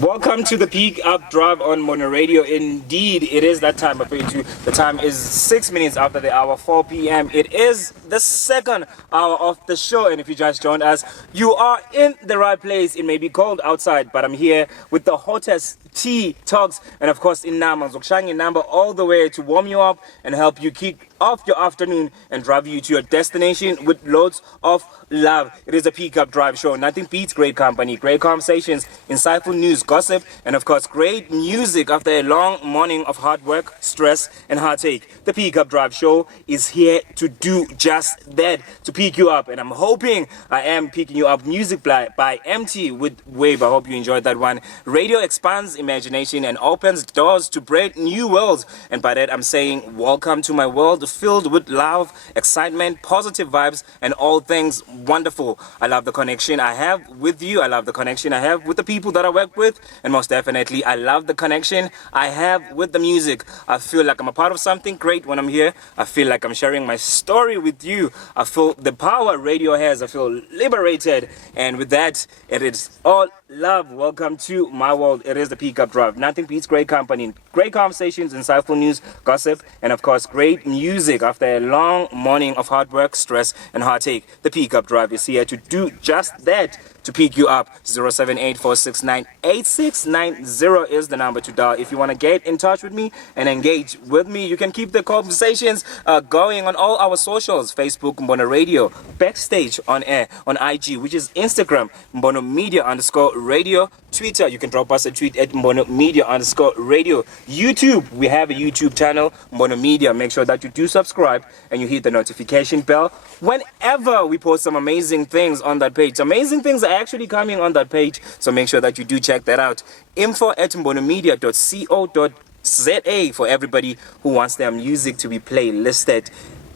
Welcome to the PickUpDrive on MbonoRadio. Indeed, it is that time of you. The time is 6 minutes after the hour, 4 p.m. It is the second hour of the show, and if you just joined us, you are in the right place. It may be cold outside, but I'm here with the hottest tea talks, and of course, in Nama, Zokshangi number all the way to warm you up and help you kick off your afternoon and drive you to your destination with loads of love. It is a PickUpDrive show. Nothing beats great company, great conversations, insightful news, gossip, and of course, great music after a long morning of hard work, stress, and heartache. The PickUpDrive show is here to do just that, to pick you up, and I'm hoping I am picking you up. Music by MT with Wave. I hope you enjoyed that one. Radio expands imagination and opens doors to brave new worlds, and by that I'm saying welcome to my world filled with love, excitement, positive vibes, and all things wonderful. I love the connection I have with you. I love the connection I have with the people that I work with, and most definitely I love the connection I have with the music. I feel like I'm a part of something great when I'm here. I feel like I'm sharing my story with you. I feel the power radio has. I feel liberated, and with that, it is all love. Welcome to my world. It is the PickUpDrive. Nothing beats great company, great conversations, insightful news, gossip, and of course great music after a long morning of hard work, stress, and heartache. The PickUpDrive is here to do just that, to pick you up. 078-469-8690 is the number to dial if you want to get in touch with me and engage with me. You can keep the conversations going on all our socials: Facebook MbonoRadio, Backstage on air on IG, which is Instagram MbonoMedia_radio, Twitter, you can drop us a tweet at MbonoMedia_radio, YouTube, we have a YouTube channel, MbonoMedia. Make sure that you do subscribe and you hit the notification bell whenever we post some amazing things on that page. Amazing things are actually coming on that page, so make sure that you do check that out. info@mbonomedia.co.za for everybody who wants their music to be playlisted.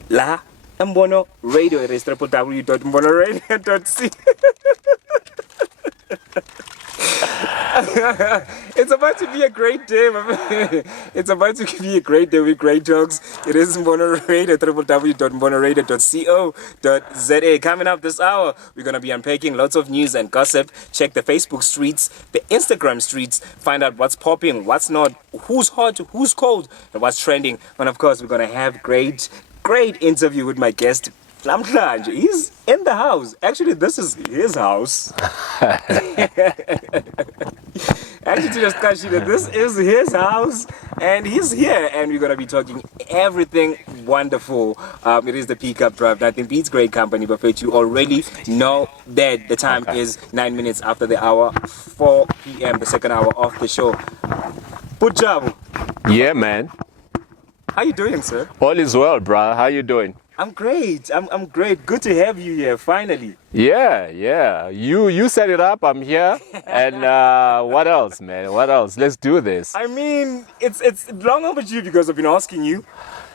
La MbonoRadio, it is www.mbonoradio.co. It's about to be a great day. It's about to be a great day with great talks. It is MbonoRadio, www.mbonoradio.co.za. Coming up this hour, we're going to be unpacking lots of news and gossip. Check the Facebook streets, the Instagram streets, find out what's popping, what's not, who's hot, who's cold, and what's trending. And of course, we're going to have great interview with my guest. He's in the house. Actually, this is his house. This is his house, and he's here, and we're gonna be talking everything wonderful. It is the PickUpDrive. Nothing beats great company, but you already know that the time is 9 minutes after the hour, 4 p.m., the second hour of the show. But Jabu. Yeah, man. How you doing, sir? All is well, bro. How you doing? I'm great. I'm great. Good to have you here, finally. Yeah. You set it up. I'm here. And what else, man? What else? Let's do this. I mean, it's long overdue because I've been asking you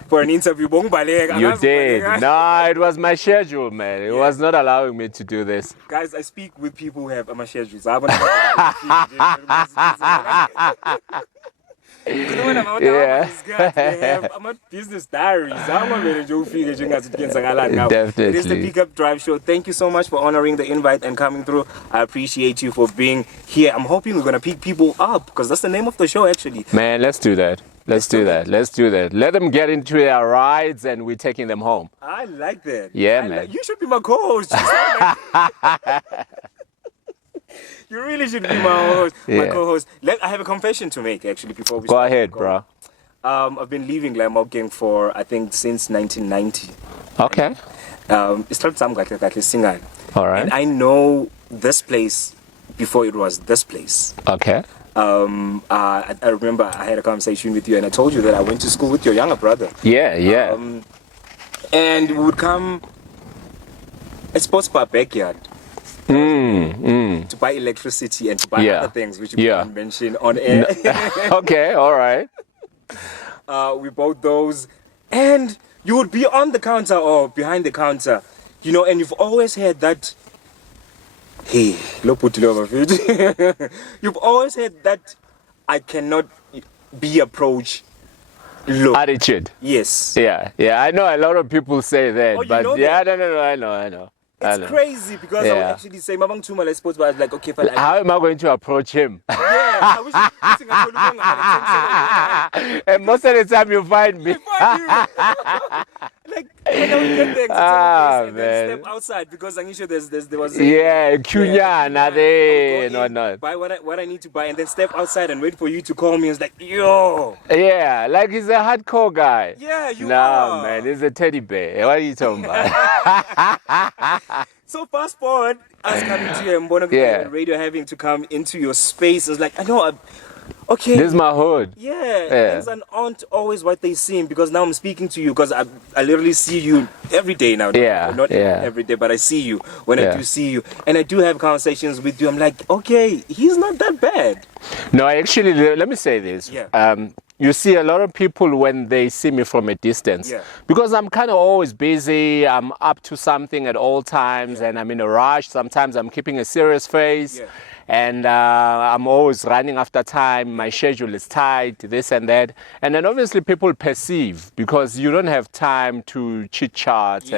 for an interview. You did. No, it was my schedule, man. It was not allowing me to do this. Guys, I speak with people who have my schedules. Yeah. I'm a business diaries. Definitely. It is the PickUpDrive show. Thank you so much for honoring the invite and coming through. I appreciate you for being here. I'm hoping we're gonna pick people up because that's the name of the show, actually. Man, let's do that. Let's do that. Let them get into their rides and we're taking them home. I like that. Yeah, man. You should be my co-host. You really should be my co-host. I have a confession to make, actually, before we go ahead, bro. I've been leaving Lamogeng for, I think, since 1990. Okay. It started something like Singan. All right. And I know this place before it was this place. Okay. I remember I had a conversation with you, and I told you that I went to school with your younger brother. Yeah. And we would come at Sports Bar Backyard. To buy electricity and to buy other things which you can't mention on air. Okay, all right. We bought those, and you would be on the counter or behind the counter, and you've always had that. Hey, you've always had that I cannot be approached look. Attitude. Yes. Yeah. I know a lot of people say that, Oh, but know yeah, that? no, I know. It's crazy because I would actually say, Mabang Tuma, let's suppose, but I was like, okay, fine. How am I going to approach him? Yeah, I wish and most of the time you find me. Like, when I would get there, and then step outside because I'm sure there was Kunyana there, no. Buy what I need to buy, and then step outside and wait for you to call me. It's like, yo. Yeah, like he's a hardcore guy. Yeah, you are. are. No, man, he's a teddy bear. What are you talking about? So fast forward, us coming to your MbonoRadio, having to come into your space. It's like, I know, okay. This is my hood. Yeah, things aren't always what they seem, because now I'm speaking to you because I literally see you every day now. Yeah. Not every day, but I see you when I do see you. And I do have conversations with you. I'm like, okay, he's not that bad. No, actually, let me say this. Yeah. You see a lot of people when they see me from a distance, because I'm kind of always busy, I'm up to something at all times, and I'm in a rush. Sometimes I'm keeping a serious face, and I'm always running after time. My schedule is tight, this and that. And then obviously people perceive, because you don't have time to chit-chat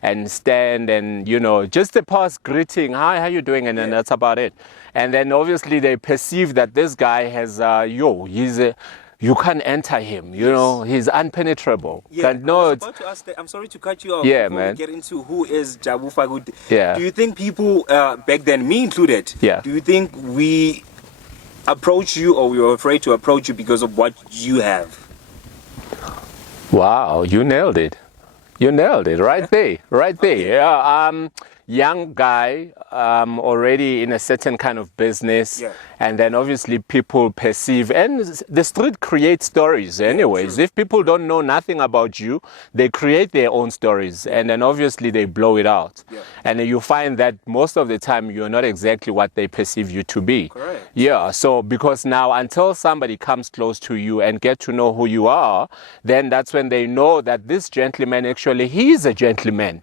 and stand and, just a past greeting, hi, how you doing? And then that's about it. And then obviously they perceive that this guy has, you can't enter him, he's unpenetrable. Yeah, I was about to ask that. I'm sorry to cut you off. Yeah, before man. we get into who is Jabu Fakude. Yeah. Do you think people, back then, me included, do you think we approach you, or we were afraid to approach you because of what you have? Wow, you nailed it. You nailed it right there. Yeah, young guy, already in a certain kind of business, and then obviously people perceive, and the street creates stories anyways. If people don't know nothing about you, they create their own stories, and then obviously they blow it out. And then you find that most of the time you're not exactly what they perceive you to be. Correct. Yeah, so because now until somebody comes close to you and get to know who you are, then that's when they know that this gentleman, actually, he is a gentleman,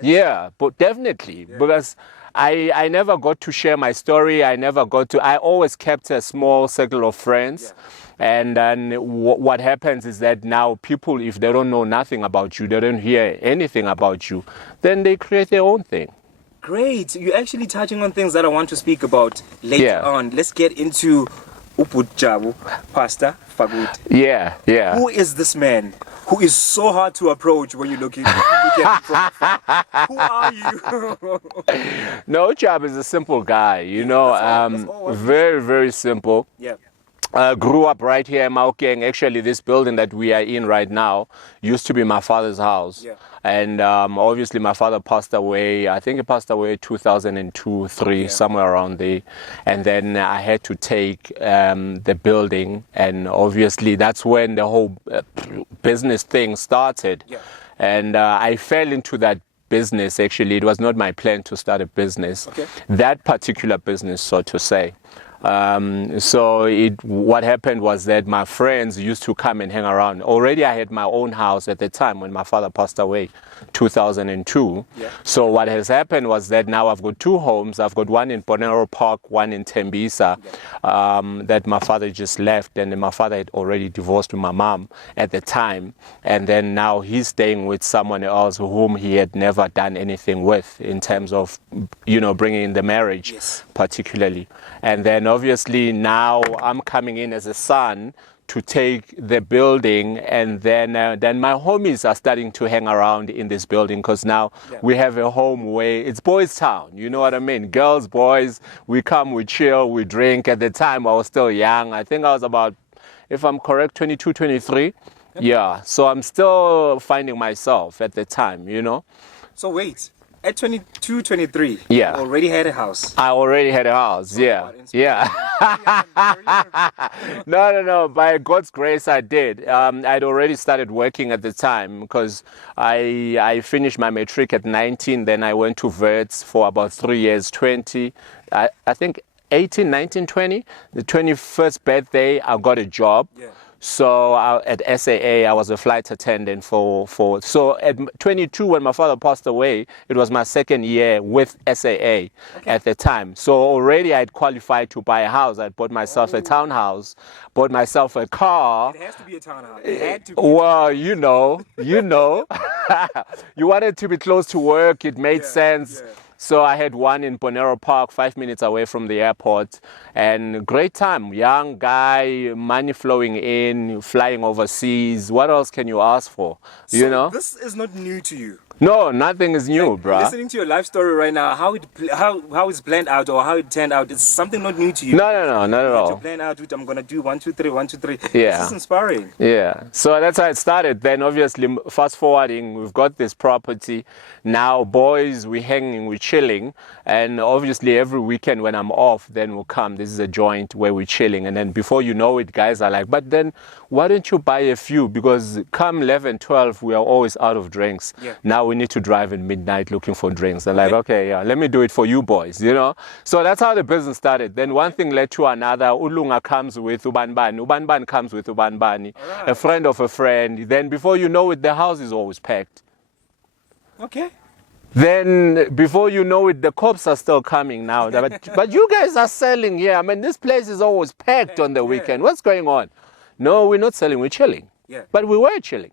Yeah, but definitely, because I never got to share my story. I always kept a small circle of friends. And then what happens is that now people, if they don't know nothing about you, they don't hear anything about you, then they create their own thing. Great. You're actually touching on things that I want to speak about later on. Let's get into Jabu, Pastor Fakude. Yeah. Who is this man who is so hard to approach when you're looking at him from afar? Who are you? No, Jabu is a simple guy, very, very simple. Yeah. Grew up right here in Maokeng. Actually, this building that we are in right now used to be my father's house. And obviously my father passed away. I think he passed away 2002, 3, somewhere around there. And then I had to take the building, and obviously that's when the whole business thing started. And I fell into that business. Actually, it was not my plan to start a business. That particular business, so to say. What happened was that my friends used to come and hang around. Already I had my own house at the time when my father passed away, 2002. So what has happened was that now I've got 2 homes. I've got one in Bonero Park, one in Tembisa, that my father just left, and then my father had already divorced with my mom at the time. And then now he's staying with someone else whom he had never done anything with in terms of, bringing in the marriage, particularly. And then obviously now I'm coming in as a son to take the building, and then my homies are starting to hang around in this building, because now we have a home where it's boys town, you know what I mean? Girls, boys, we come, we chill, we drink. At the time I was still young. I think I was about, if I'm correct, 22, 23. Yeah, so I'm still finding myself at the time, So wait. At 22, 23, you already had a house. I already had a house, yeah. No. By God's grace, I did. I'd already started working at the time, because I finished my matric at 19. Then I went to Verts for about 3 years, 20. I think 18, 19, 20. The 21st birthday, I got a job. So at SAA, I was a flight attendant so at 22, when my father passed away, it was my second year with SAA at the time. So already I'd qualified to buy a house. I bought myself a townhouse, bought myself a car. It has to be a townhouse. It had to be. Well, you know, you wanted to be close to work. It made sense. Yeah. So I had one in Bonero Park, 5 minutes away from the airport, and great time. Young guy, money flowing in, flying overseas. What else can you ask for? You know? This is not new to you. No, nothing is new, bruh. Listening to your life story right now, how it's planned out or how it turned out, it's something not new to you. No, not at all. To plan out, I'm gonna do 1, 2, 3, 1, 2, 3. Yeah. This is inspiring. Yeah. So that's how it started. Then obviously, fast forwarding, we've got this property. Now, boys, we're hanging, we're chilling. And obviously, every weekend when I'm off, then we'll come. This is a joint where we're chilling. And then before you know it, guys are like, but then why don't you buy a few? Because come 11, 12, we are always out of drinks. Yeah. Now we need to drive at midnight looking for drinks. And like, okay, yeah, let me do it for you boys, you know? So that's how the business started. Then one thing led to another. Ulunga comes with Ubanbani. Ubanbani comes with Ubanbani. Right. A friend of a friend. Then before you know it, the house is always packed. Okay. Then before you know it, the cops are still coming now. But you guys are selling here. I mean, this place is always packed on the weekend. What's going on? No, we're not selling, we're chilling. Yeah. But we were chilling,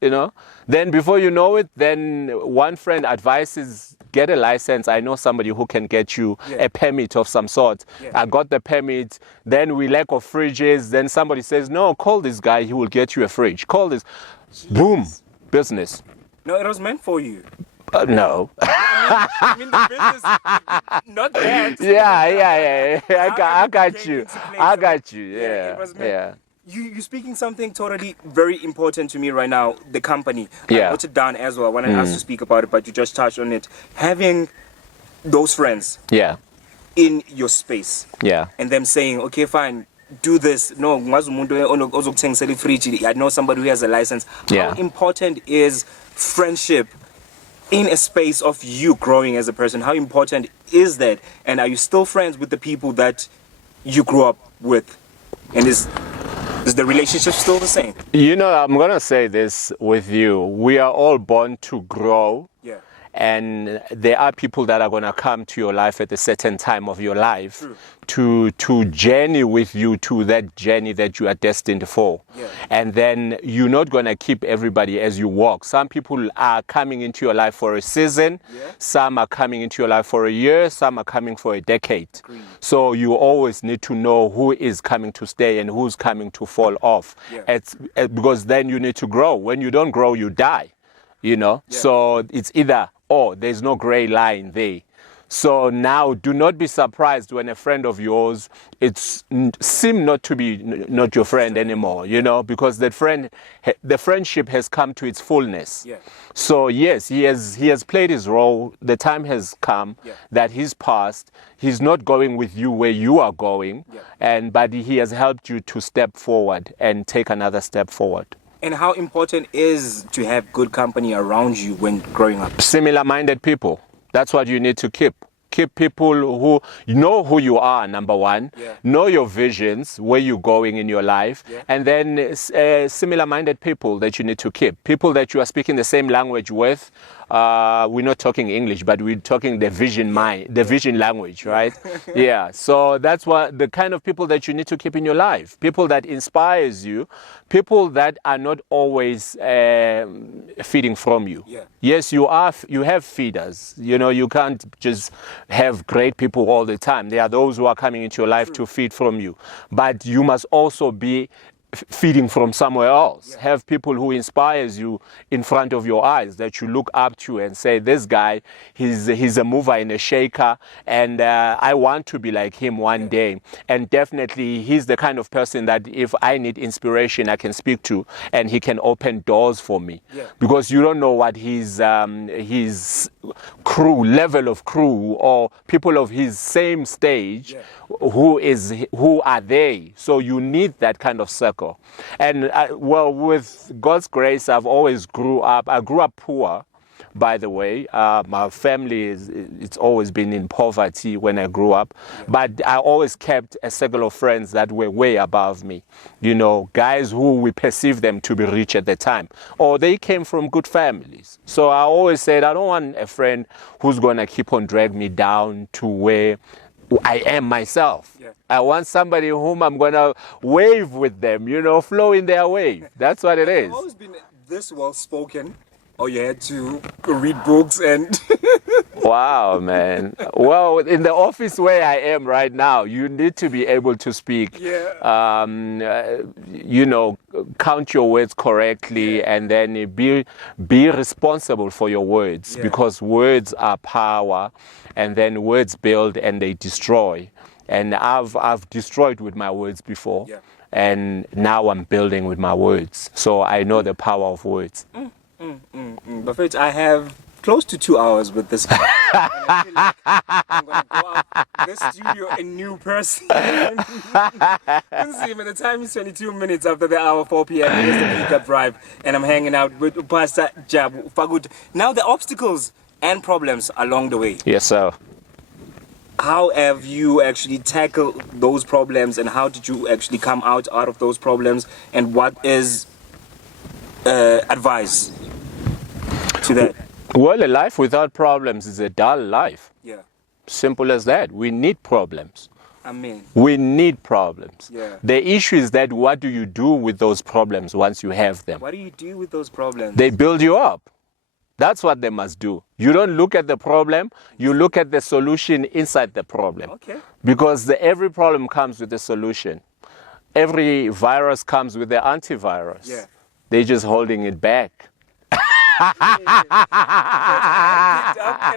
you know. Then before you know it, then one friend advises, get a license. I know somebody who can get you a permit of some sort. Yeah. I got the permit. Then we lack of fridges. Then somebody says, no, call this guy. He will get you a fridge. Call this. Jeez. Boom. Business. No, it was meant for you. No. I mean the business, not that. Yeah. I got you. I got you. Yeah. You're speaking something totally very important to me right now, the company. Yeah. I wrote it down as well when I asked to speak about it, but you just touched on it. Having those friends in your space and them saying, okay, fine, do this. No, I know somebody who has a license. How important is friendship in a space of you growing as a person? How important is that? And are you still friends with the people that you grew up with? And is the relationship still the same? You know, I'm going to say this with you. We are all born to grow. Yeah. And there are people that are going to come to your life at a certain time of your life to journey with you to that journey that you are destined for. Yeah. And then you're not going to keep everybody as you walk. Some people are coming into your life for a season. Yeah. Some are coming into your life for a year. Some are coming for a decade. Agreed. So you always need to know who is coming to stay and who's coming to fall off. Yeah. Because then you need to grow. When you don't grow, you die. You know, so it's either or. There's no gray line there. So now, do not be surprised when a friend of yours seem not to be not your friend anymore. You know, because the friendship has come to its fullness. Yeah. So yes, he has played his role. The time has come that he's passed. He's not going with you where you are going, but he has helped you to step forward and take another step forward. And how important is to have good company around you when growing up? Similar-minded people. That's what you need to keep. Keep people who know who you are, number one. Yeah. Know your visions, where you're going in your life. Yeah. And then similar-minded people that you need to keep. People that you are speaking the same language with. We're not talking English, but we're talking the vision vision language, right? Yeah. So that's what the kind of people that you need to keep in your life. People that inspires you. People that are not always feeding from you. Yeah. Yes, you have feeders. You know, you can't just have great people all the time. There are those who are coming into your life to feed from you. But you must also be feeding from somewhere else. Yeah. Have people who inspires you in front of your eyes that you look up to and say, this guy, he's a mover and a shaker, and I want to be like him one day. And definitely he's the kind of person that if I need inspiration, I can speak to, and he can open doors for me. Yeah. Because you don't know what his level of crew or people of his same stage, who are they? So you need that kind of circle. And with God's grace, I grew up poor, by the way. My family it's always been in poverty when I grew up, but I always kept a circle of friends that were way above me. You know, guys who we perceived them to be rich at the time, or they came from good families. So I always said, I don't want a friend who's gonna keep on dragging me down to where I am myself. Yeah. I want somebody whom I'm gonna wave with them, you know, flow in their wave. That's what it is. You've always been this well spoken, or you had to read books and. Wow, man. Well, in the office where I am right now, you need to be able to speak, you know, count your words correctly, and then be responsible for your words, because words are power, and then words build and they destroy. And I've destroyed with my words before, and now I'm building with my words. So I know the power of words. But I have close to 2 hours with this guy. And I feel like I'm going to go out this studio a new person. Let's see, by the time is 22 minutes after the hour 4 p.m. It is the Pickup Drive, and I'm hanging out with Pastor Jabu, Fakude. Now the obstacles and problems along the way. Yes, sir. How have you actually tackled those problems, and how did you actually come out of those problems, and what is advice to that? Well, a life without problems is a dull life. Yeah. Simple as that. We need problems. Amen. We need problems. Yeah. The issue is that what do you do with those problems once you have them? What do you do with those problems? They build you up. That's what they must do. You don't look at the problem, you look at the solution inside the problem. Okay. Because every problem comes with a solution. Every virus comes with the antivirus. Yeah. They're just holding it back. And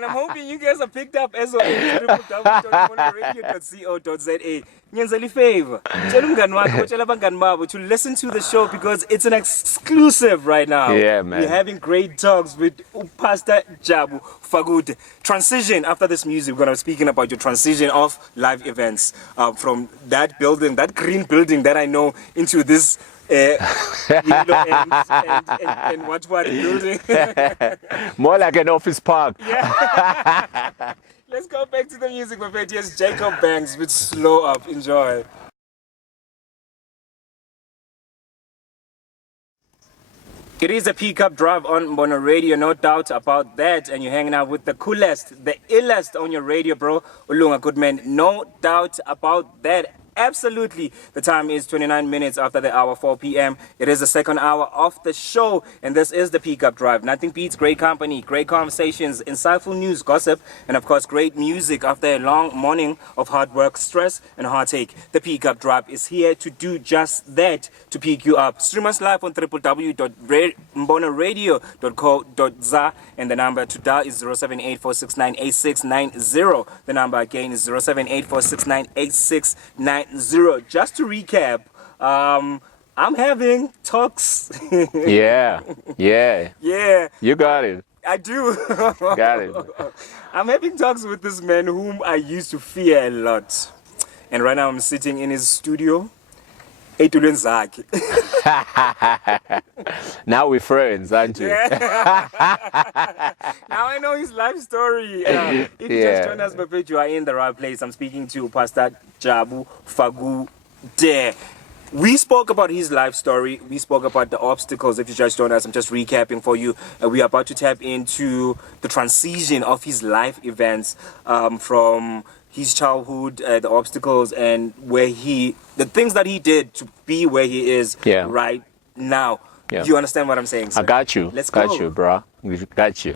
I'm hoping you guys are picked up as well. www.MbonoRadio.co.za. Nyenzeli favor. Tell umngani wakho, tell abangani babo to listen to the show, because it's an exclusive right now. Yeah, man. We're having great talks with Pastor Jabu Fakude. Transition after this music, we're going to be speaking about your transition of live events from that building, that green building that I know, into this yellow and what building. More like an office park. Yeah. Let's go back to the music, my friend. Here's Jacob Banks with Slow Up. Enjoy. It is a Pickup Drive on MbonoRadio, no doubt about that. And you're hanging out with the coolest, the illest on your radio, bro. LungaGoodMan, no doubt about that. Absolutely. The time is 29 minutes after the hour 4 p.m. It is the second hour of the show, and this is the Pickup Drive. Nothing beats great company, great conversations, insightful news, gossip, and of course great music after a long morning of hard work, stress, and heartache. The Pickup Drive is here to do just that, to pick you up. Stream us live on www.MbonoRadio.co.za, and the number to dial is 0784698690. The number again is 0784698690. Just to recap, I'm having talks. Yeah. You got it. I do. Got it. I'm having talks with this man whom I used to fear a lot. And right now I'm sitting in his studio. Now we're friends, aren't you? Yeah. Now I know his life story. If you just joined us, but you are in the right place. I'm speaking to Pastor Jabu Fakude. We spoke about his life story. We spoke about the obstacles. If you just joined us, I'm just recapping for you. We are about to tap into the transition of his life events from his childhood, the obstacles, and the things that he did to be where he is right now. Yeah. Do you understand what I'm saying, sir? I got you. Let's go. Got you, bro. We got you.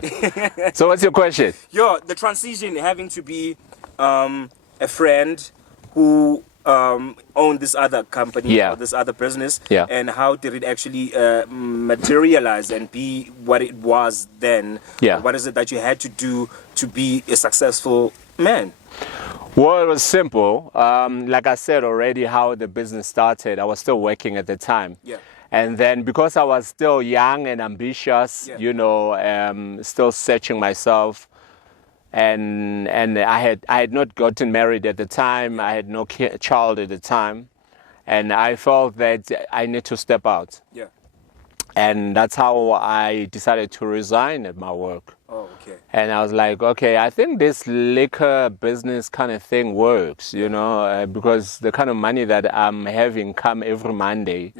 So what's your question? The transition having to be a friend who owned this other company or this other business, and how did it actually materialize and be what it was then? What is it that you had to do to be a successful man? Well, it was simple. Like I said already, how the business started, I was still working at the time. And then because I was still young and ambitious, still searching myself, and I had not gotten married at the time. I had no child at the time, and I felt that I need to step out. And that's how I decided to resign at my work. Oh, okay. And I was like, okay, I think this liquor business kind of thing works, because the kind of money that I'm having come every Monday,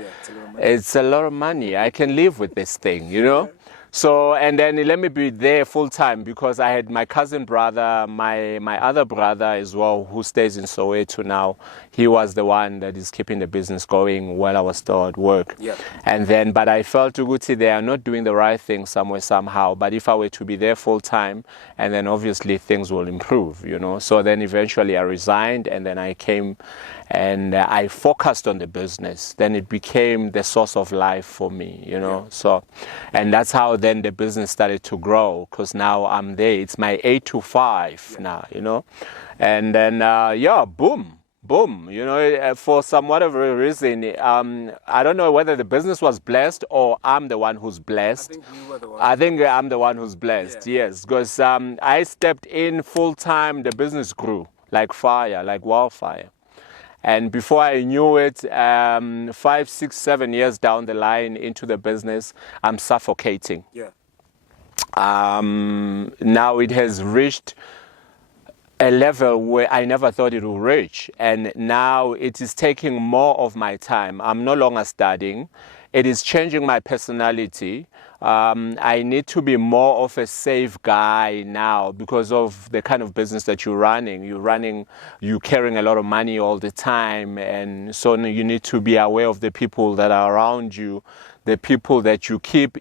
it's a lot of money. I can live with this thing, Yeah. So, and then let me be there full time because I had my cousin brother, my other brother as well, who stays in Soweto now. He was the one that is keeping the business going while I was still at work. Yeah. And then, but I felt Uguti, they are not doing the right thing somewhere, somehow. But if I were to be there full time, and then obviously things will improve, So then eventually I resigned, and then I came and I focused on the business. Then it became the source of life for me, Yeah. So, and that's how then the business started to grow, because now I'm there. It's my 8 to 5 now, And then, boom. For some whatever reason, I don't know whether the business was blessed or I'm the one who's blessed. I think you were the one. I think I'm the one who's blessed, yes, because I stepped in full time. The business grew like fire, like wildfire. And before I knew it, 5, 6, 7 years down the line into the business, I'm suffocating. Yeah. Now it has reached a level where I never thought it would reach. And now it is taking more of my time. I'm no longer studying. It is changing my personality. I need to be more of a safe guy now because of the kind of business that you're running. You're carrying a lot of money all the time. And so you need to be aware of the people that are around you, the people that you keep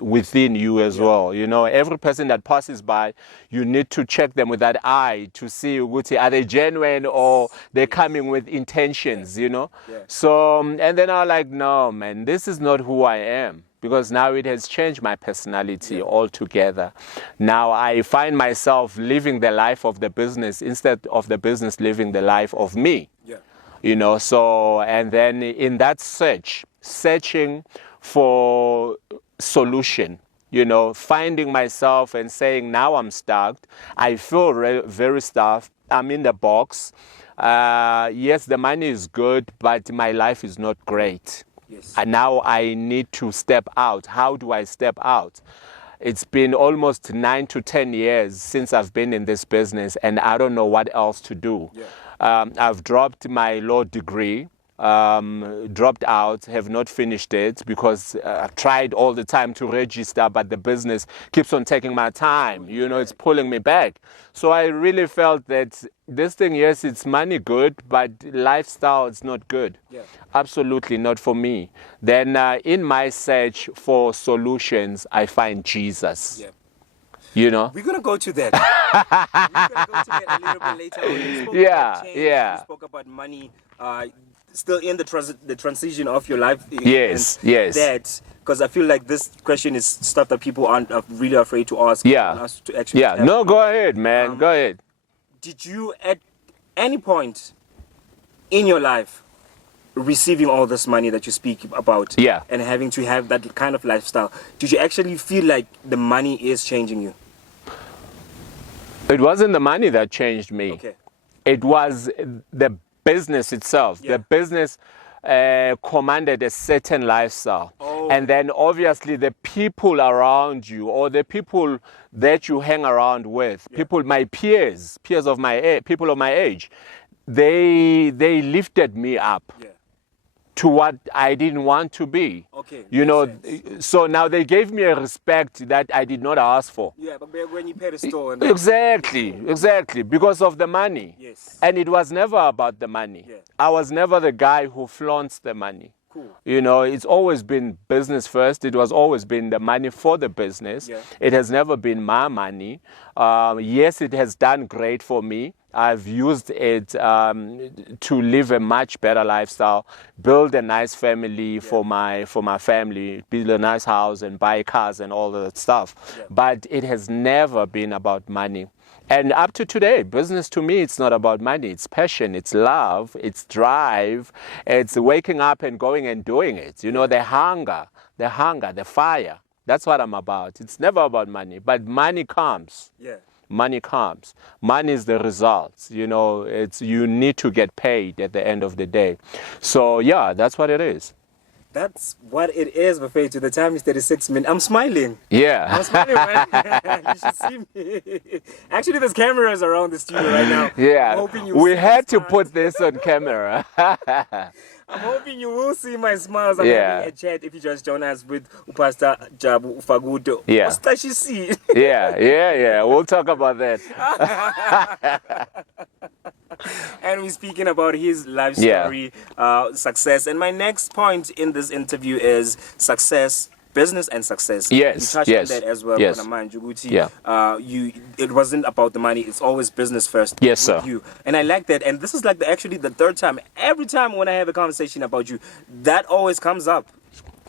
within you as well. Every person that passes by, you need to check them with that eye to see, are they genuine or they're coming with intentions, So, and then I'm like, no, man, this is not who I am. Because now it has changed my personality altogether. Now I find myself living the life of the business instead of the business living the life of me. Yeah. So, and then in that searching for solution, finding myself and saying, now I'm stuck. I feel very stuck. I'm in the box. Yes, the money is good, but my life is not great. Yes. And now I need to step out. How do I step out? It's been almost 9 to 10 years since I've been in this business, and I don't know what else to do. Yeah. I've dropped my law degree, dropped out, have not finished it because I've tried all the time to register, but the business keeps on taking my time. It's pulling me back. So I really felt that this thing, yes, it's money good, but lifestyle, it's not good. Yeah. Absolutely not for me. Then in my search for solutions, I find Jesus. Yeah. We're going to go to that. We're going to go to that a little bit later. You spoke about change, you spoke about money, still in the transition of your life. Yes. That, because I feel like this question is stuff that people aren't really afraid to ask. Us to actually No, go ahead, man. Go ahead. Did you at any point in your life receiving all this money that you speak about and having to have that kind of lifestyle, did you actually feel like the money is changing you? It wasn't the money that changed me. Okay. It was the business itself. The business commanded a certain lifestyle. And then obviously the people around you or the people that you hang around with, my peers of my age, people of my age, they lifted me up to what I didn't want to be. Okay. So now they gave me a respect that I did not ask for. Yeah, but when you pay the store. Exactly, because of the money. Yes. And it was never about the money. Yeah. I was never the guy who flaunts the money. Cool. It's always been business first. It was always been the money for the business. Yeah. It has never been my money. Yes, it has done great for me. I've used it to live a much better lifestyle, build a nice family for my family, build a nice house and buy cars and all that stuff. Yeah. But it has never been about money. And up to today, business to me, it's not about money. It's passion, it's love, it's drive, it's waking up and going and doing it. The hunger, the fire. That's what I'm about. It's never about money, but money comes. Yeah. Money comes. Money is the results. You need to get paid at the end of the day. So yeah, that's what it is. That's what it is, Buffet. To the time is 36 minutes. I'm smiling. Yeah. I'm smiling, man. You should see me. Actually, there's cameras around the studio right now. Yeah. I'm hoping you We see had my to smiles. put this on camera. I'm hoping you will see my smiles. I'm Yeah. having a chat if you just join us with Pastor Jabu Fakude. Yeah. What's that you see? Yeah. We'll talk about that. And we're speaking about his life Yeah. story, success. And my next point in this interview is success, business and success. Yes, You touched yes, on that as well. yes. Juguti. Yeah. It wasn't about the money. It's always business first. Yes, with sir. You. And I like that. And this is like actually the third time. Every time when I have a conversation about you, that always comes up.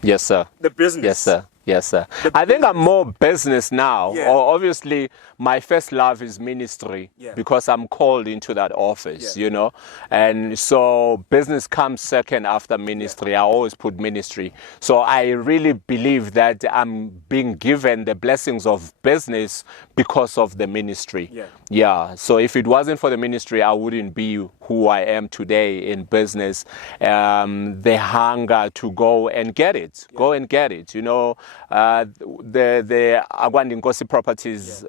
Yes, sir. The business. Yes, sir. Yes, sir. I think I'm more business now. Yeah. Or obviously, my first love is ministry because I'm called into that office, you know. And so business comes second after ministry. I always put ministry. So I really believe that I'm being given the blessings of business because of the ministry. Yeah. So if it wasn't for the ministry, I wouldn't be who I am today in business. The hunger to go and get it. Go and get it, you know. The Agwandi Nkosi properties,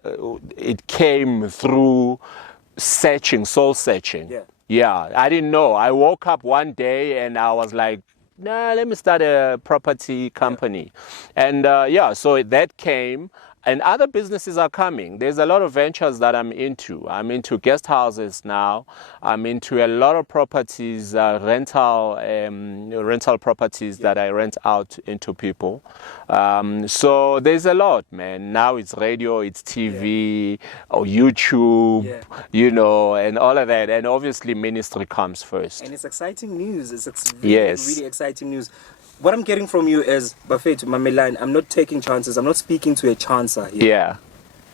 it came through soul searching. Yeah, I didn't know. I woke up one day and I was like, nah, let me start a property company. And so that came. And other businesses are coming. There's a lot of ventures that I'm into. I'm into guest houses now. I'm into a lot of properties, rental properties that I rent out into people. So there's a lot, man. Now it's radio, it's TV, or YouTube, you know, and all of that. And obviously ministry comes first. And it's exciting news. It's really exciting news. What I'm getting from you is, Buffet, Mameline, I'm not taking chances. I'm not speaking to a chancer here. Yeah.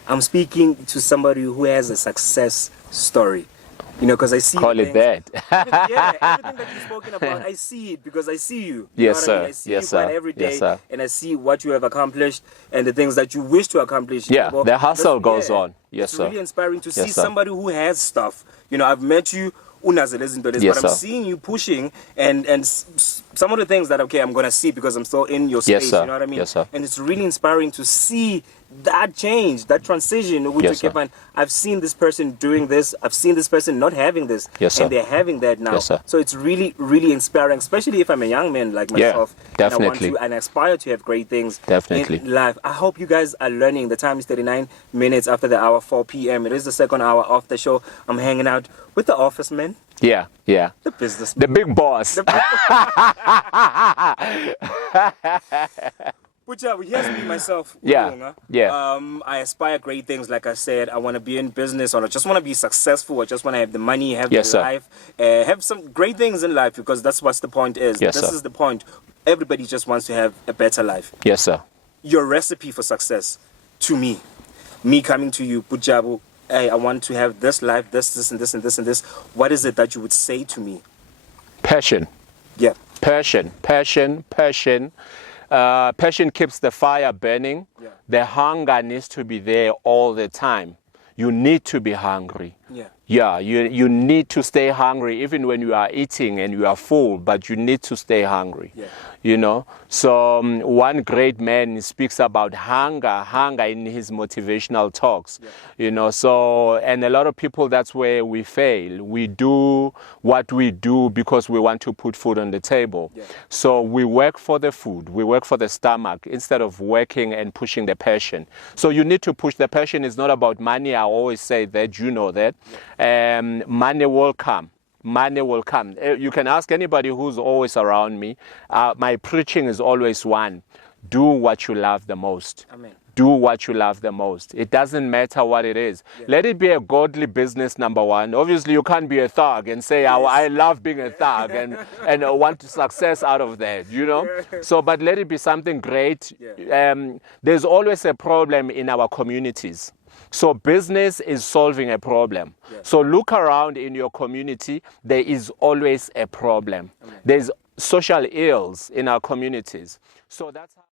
I'm speaking to somebody who has a success story. You know, because I see Call it that. Everything that you've spoken about, I see it because I see you. Yes, know what I mean? sir. I see Yes, you sir. quite every day, Yes, sir. and I see what you have accomplished and the things that you wish to accomplish. Yeah, the hustle goes on. Yes, it's sir. really inspiring to see Yes, sir. somebody who has stuff. You know, I've met you. Yes, but I'm sir. seeing you pushing and some of the things that I'm gonna see because I'm still in your space. Yes, sir. You know what I mean? Yes, sir. And it's really inspiring to see that change, that transition. Yes, sir. I've seen this person doing this. I've seen this person not having this, Yes, sir. and they're having that now. Yes, sir. So it's really, really inspiring, especially if I'm a young man like myself. definitely. And I want to and aspire to have great things Definitely. in life. I hope you guys are learning. The time is 39 minutes after the hour, 4 p.m. It is the second hour of the show. I'm hanging out with the office man. Yeah. The business. The big boss. Jabu, here's me myself. Yeah. I aspire great things. Like I said, I want to be in business, or I just want to be successful. I just want to have the money, have Yes, the sir. life, have some great things in life, because that's what the point is. Yes, this sir. is the point. Everybody just wants to have a better life. Yes, sir. Your recipe for success, to me coming to you, Jabu, hey, I want to have this life, this, and this, and this, and this. What is it that you would say to me? Passion. Yeah. Passion. Passion keeps the fire burning. Yeah. The hunger needs to be there all the time. You need to be hungry. Yeah, you need to stay hungry even when you are eating and you are full, but you need to stay hungry. You know, so one great man speaks about hunger in his motivational talks. You know, so, and a lot of people, that's where we fail. We do what we do because we want to put food on the table. So we work for the food, we work for the stomach instead of working and pushing the passion. So you need to push the passion. It's not about money. I always say that, you know that. Money will come. Money will come. You can ask anybody who's always around me. My preaching is always one. Do what you love the most. Amen. Do what you love the most. It doesn't matter what it is. Let it be a godly business, number one. Obviously, you can't be a thug and say, I love being a thug and want success out of that, you know? So, but let it be something great. There's always a problem in our communities. So business is solving a problem. So look around in your community, there is always a problem. There's social ills in our communities. So that's how